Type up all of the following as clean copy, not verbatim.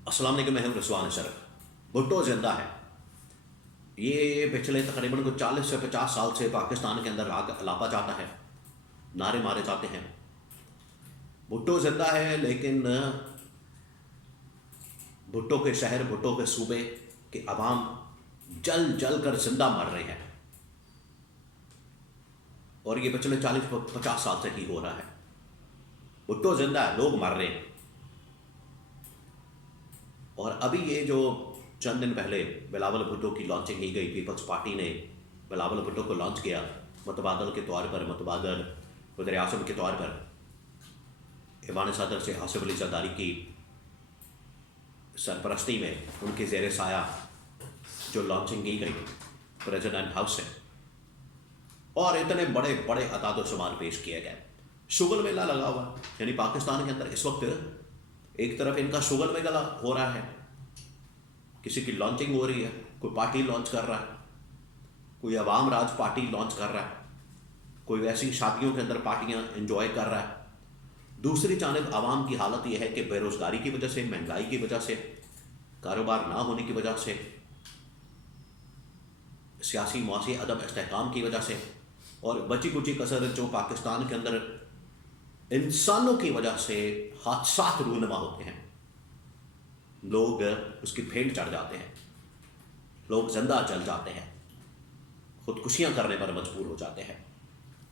अस्सलाम वालेकुम, मैं हूं रसवान सर। भुट्टो जिंदा है। ये पिछले तकरीबन कुछ 40 से 50 साल से पाकिस्तान के अंदर लापा जाता है, नारे मारे जाते हैं। भुट्टो जिंदा है, लेकिन भुट्टो के शहर, भुट्टो के सूबे के अवाम जल जल कर जिंदा मर रहे हैं। और ये पिछले 40-50 साल से ही हो रहा है। भुट्टो जिंदा है, लोग मर रहे हैं। और अभी ये जो चंद दिन पहले बिलावल भुट्टो की लॉन्चिंग की गई, पीपल्स पार्टी ने बिलावल भुट्टो को लॉन्च किया मुतबादल के तौर पर, मुतबादल वज़ीर आज़म के तौर पर। ईवान सदर से आसिफ अली जरदारी की सरपरस्ती में उनके ज़ेर साया जो लॉन्चिंग की गई प्रेसिडेंट हाउस से, और इतने बड़े बड़े अताद शुमार पेश किए गए। शुगल मेला लगा हुआ, यानी पाकिस्तान के अंदर इस वक्त एक तरफ इनका शुगल मेला हो रहा है, किसी की लॉन्चिंग हो रही है, कोई पार्टी लॉन्च कर रहा है, कोई अवाम राज पार्टी लॉन्च कर रहा है, कोई वैसी शादियों के अंदर पार्टियां एंजॉय कर रहा है। दूसरी जानब आवाम की हालत यह है कि बेरोज़गारी की वजह से, महंगाई की वजह से, कारोबार ना होने की वजह से, सियासी मुआशी अदम इस्तेहकाम की वजह से, और बची कुची कसर जो पाकिस्तान के अंदर इंसानों की वजह से हादसात रूनमा होते हैं, लोग उसकी भेंट चढ़ जाते हैं, लोग जिंदा जल जाते हैं, खुदकुशियां करने पर मजबूर हो जाते हैं।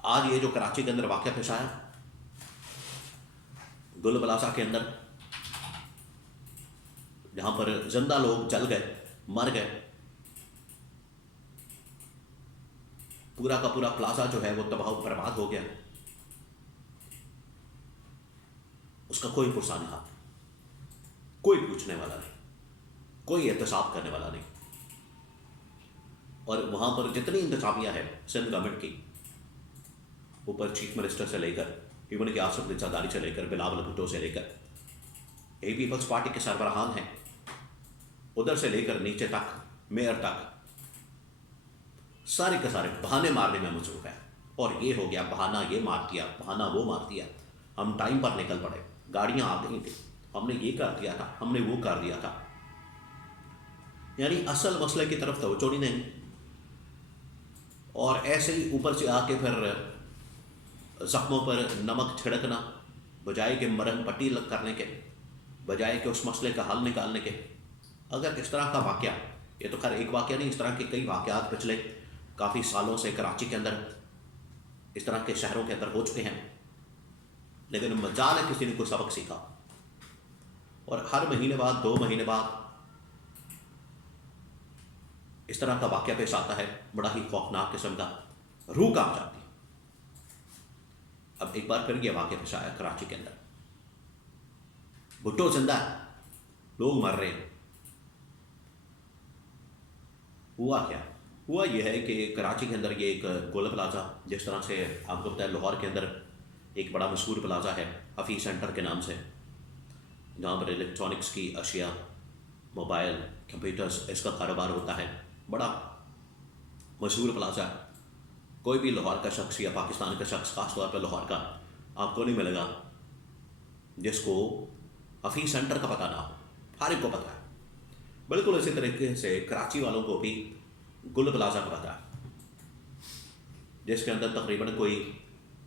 आज ये जो कराची के अंदर वाक़या पेश आया, गुल प्लाजा के अंदर, जहां पर जिंदा लोग जल गए, मर गए, पूरा का पूरा प्लाजा जो है वो तबाह बर्बाद हो गया, उसका कोई पुरसा नहीं हाथ, कोई पूछने वाला नहीं, कोई एहतसाब करने वाला नहीं। और वहां पर जितनी इंतजामिया है सिंध गवर्नमेंट की, ऊपर चीफ मिनिस्टर से लेकर, इवन के आसिफ अली जरदारी से लेकर, बिलावल भुट्टो से लेकर, ए पीपल्स पार्टी के सरबराहान हैं, उधर से लेकर नीचे तक, मेयर तक, सारे के सारे बहाने मारने में मसरूफ है। और ये हो गया बहाना, ये मार दिया, बहाना वो मार दिया, हम टाइम पर निकल पड़े, गाड़ियां आ गई थी, हमने ये कर दिया था, हमने वो कर दिया था। यानी असल मसले की तरफ तवज्जो ही नहीं। और ऐसे ही ऊपर से आके फिर जख्मों पर नमक छिड़कना, बजाय के मरहम पट्टी करने के, बजाय के उस मसले का हल निकालने के। अगर इस तरह का वाक़या, ये तो खैर एक वाक़या नहीं, इस तरह के कई वाक़यात पिछले काफ़ी सालों से कराची के अंदर, इस तरह के शहरों के अंदर हो चुके हैं, लेकिन मजाल है किसी ने कोई सबक सीखा। और हर महीने बाद, 2 महीने बाद इस तरह का वाक़या पेश आता है, बड़ा ही खौफनाक किस्म का, रूह कांप जाती है। अब एक बार फिर यह वाक़या पेश आया कराची के अंदर, भुट्टो जिंदा है, लोग मर रहे हैं। हुआ क्या? हुआ यह है कि कराची के अंदर ये एक गोल प्लाजा, जिस तरह से आपको पता है लाहौर के अंदर एक बड़ा मशहूर प्लाजा है हफीज़ सेंटर के नाम से, जहाँ पर इलेक्ट्रॉनिक्स की अशिया, मोबाइल, कंप्यूटर्स, इसका कारोबार होता है। बड़ा मशहूर प्लाजा है। कोई भी लाहौर का शख्स या पाकिस्तान का शख्स, खास तौर पर लाहौर का, आपको नहीं मिलेगा जिसको हफीज़ सेंटर का पता ना हो। हर एक को पता है। बिल्कुल इसी तरीके से कराची वालों को भी गुल प्लाजा का पता है, जिसके अंदर तकरीबन कोई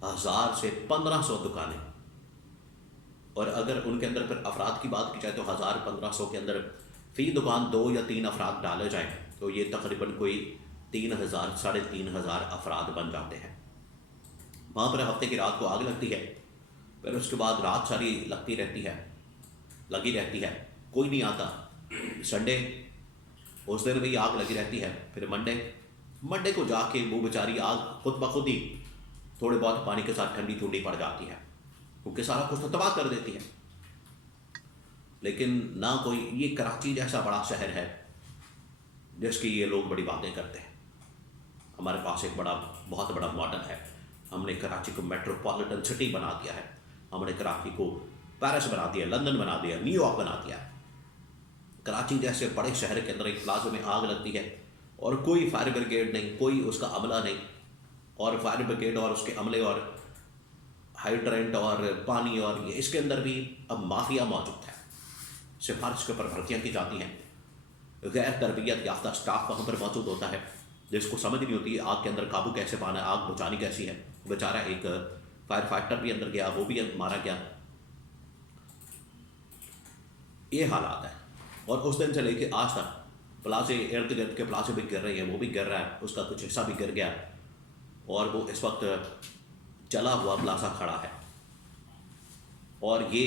1000 से 1500 दुकानें, और अगर उनके अंदर फिर अफराद की बात की जाए तो 1000-1500 के अंदर फी दुकान 2 या 3 अफराद डाले जाएं तो ये तकरीबन कोई 3000, 3500 अफराद बन जाते हैं। वहाँ पर हफ्ते की रात को आग लगती है, फिर उसके बाद रात सारी लगी रहती है, कोई नहीं आता। संडे उस दिन भी आग लगी रहती है, फिर मंडे को जाके वो बेचारी आग खुद ब खुद ही थोड़े बहुत पानी के साथ ठंडी ठंडी पड़ जाती है, क्योंकि सारा कुछ तो तबाह कर देती है। लेकिन ना कोई, ये कराची जैसा बड़ा शहर है जिसकी ये लोग बड़ी बातें करते हैं। हमारे पास एक बहुत बड़ा मॉडल है, हमने कराची को मेट्रोपॉलिटन सिटी बना दिया है, हमने कराची को पेरिस बना दिया, लंदन बना दिया, न्यूयॉर्क बना दिया। कराची जैसे बड़े शहर के अंदर एक प्लाजा में आग लगती है और कोई फायर ब्रिगेड नहीं, कोई उसका अमला नहीं, और फायर ब्रिगेड और उसके अमले और हाइड्रेंट और पानी और ये, इसके अंदर भी अब माफिया मौजूद है। सिफारिश के ऊपर भर्तियाँ की जाती हैं। गैर तरबियत याफ्ता स्टाफ वहाँ पर मौजूद होता है जिसको समझ नहीं होती आग के अंदर काबू कैसे पाना है, आग बुझानी कैसी है। बेचारा एक फायर फाइटर भी अंदर गया, वो भी मारा गया। ये हालात है। और उस दिन से लेके आज तक प्लाजे, इर्द गिर्द के प्लाजे भी गिर रही हैं, वो भी गिर रहा है, उसका कुछ हिस्सा भी गिर गया और वो इस वक्त चला हुआ प्लाजा खड़ा है। और ये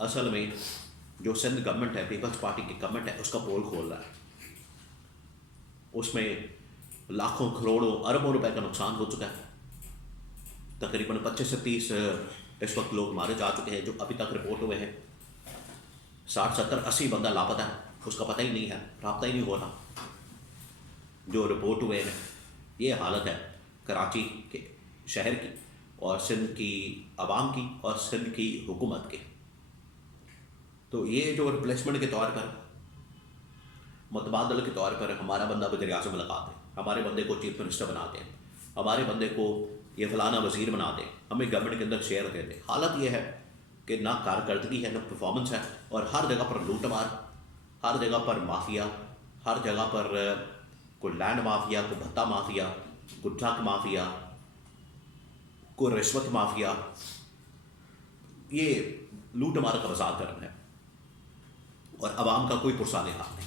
असल में जो सिंध गवर्नमेंट है, पीपल्स पार्टी की गवर्नमेंट है, उसका पोल खोल रहा है। उसमें लाखों करोड़ों अरबों रुपए का नुकसान हो चुका है। तकरीबन 25 से 30 इस वक्त लोग मारे जा चुके हैं जो अभी तक रिपोर्ट हुए हैं। 60, 70, 80 बंदा लापता है, उसका पता ही नहीं है, राब्ता ही नहीं हो रहा जो रिपोर्ट हुए हैं। ये हालत है कराची के शहर की और सिंध की आवाम की और सिंध की हुकूमत की। तो ये जो रिप्लेसमेंट के तौर पर, मुतबादल के तौर पर हमारा बंदा वज़ीर आज़म लगाते हैं, हमारे बंदे को चीफ मिनिस्टर बनाते हैं, हमारे बंदे को ये फलाना वज़ीर बनाते हैं, हमें गवर्नमेंट के अंदर शेयर देते हैं। हालत ये है कि ना कारकर्दगी है, ना परफॉर्मेंस है, और हर जगह पर लूटमार, हर जगह पर माफिया, हर जगह पर कोई लैंड माफिया, कोई भत्ता माफिया, कोई ट्रक माफिया, कोई रिश्वत माफिया। ये लूट मार का बसात गर्म है और आवाम का कोई पुरसाने हाथ नहीं।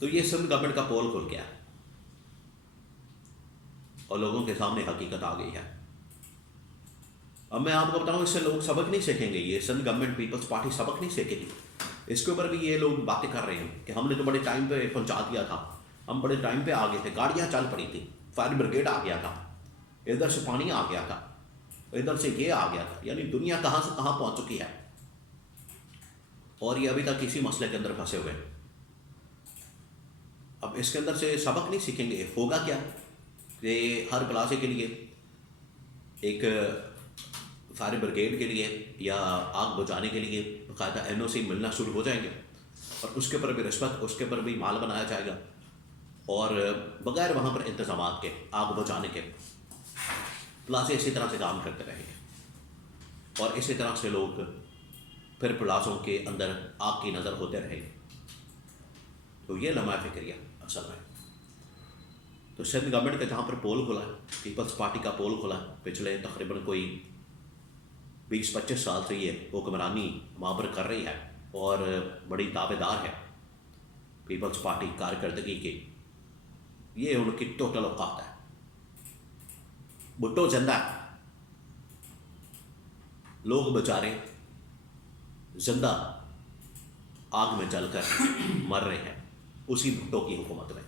तो ये सिंध गवर्नमेंट का पोल खुल गया और लोगों के सामने हकीकत आ गई है। अब मैं आपको बताऊं, इससे लोग सबक नहीं सीखेंगे। ये सिंध गवर्नमेंट, पीपल्स पार्टी सबक नहीं सीखेगी। इसके ऊपर भी ये लोग बातें कर रहे हैं कि हमने तो बड़े टाइम पे पहुंचा दिया था, हम बड़े टाइम पे आ गए थे, गाड़ियां चल पड़ी थी, फायर ब्रिगेड आ गया था, इधर से पानी आ गया था, इधर से ये आ गया था। यानी दुनिया कहाँ से कहाँ पहुंच चुकी है और ये अभी तक इसी मसले के अंदर फंसे हुए हैं। अब इसके अंदर से सबक नहीं सीखेंगे। होगा क्या कि हर प्लाजे के लिए एक फायर ब्रिगेड के लिए या आग बुझाने के लिए बाकायदा NOC मिलना शुरू हो जाएंगे और उसके ऊपर भी रिश्वत, उसके ऊपर भी माल बनाया जाएगा और बगैर वहाँ पर इंतजामात के आग बुझाने के प्लाजे इसी तरह से काम करते रहेंगे और इसी तरह से लोग फिर प्लाजों के अंदर आग की नज़र होते रहेंगे। तो ये लम्हा फिक्रिया असल में। तो सिंध गवर्नमेंट का जहाँ पर पोल खुला है, पीपल्स पार्टी का पोल खुला है, पिछले तकरीबन कोई 20-25 साल से ये हुक्मरानी वहाँ पर कर रही है और बड़ी दावेदार है पीपल्स पार्टी कारकर्दगी की। ये उनकी टोटल औकात है। भुट्टो जिंदा है, लोग बेचारे जिंदा आग में जलकर मर रहे हैं उसी भुट्टो की हुकूमत में।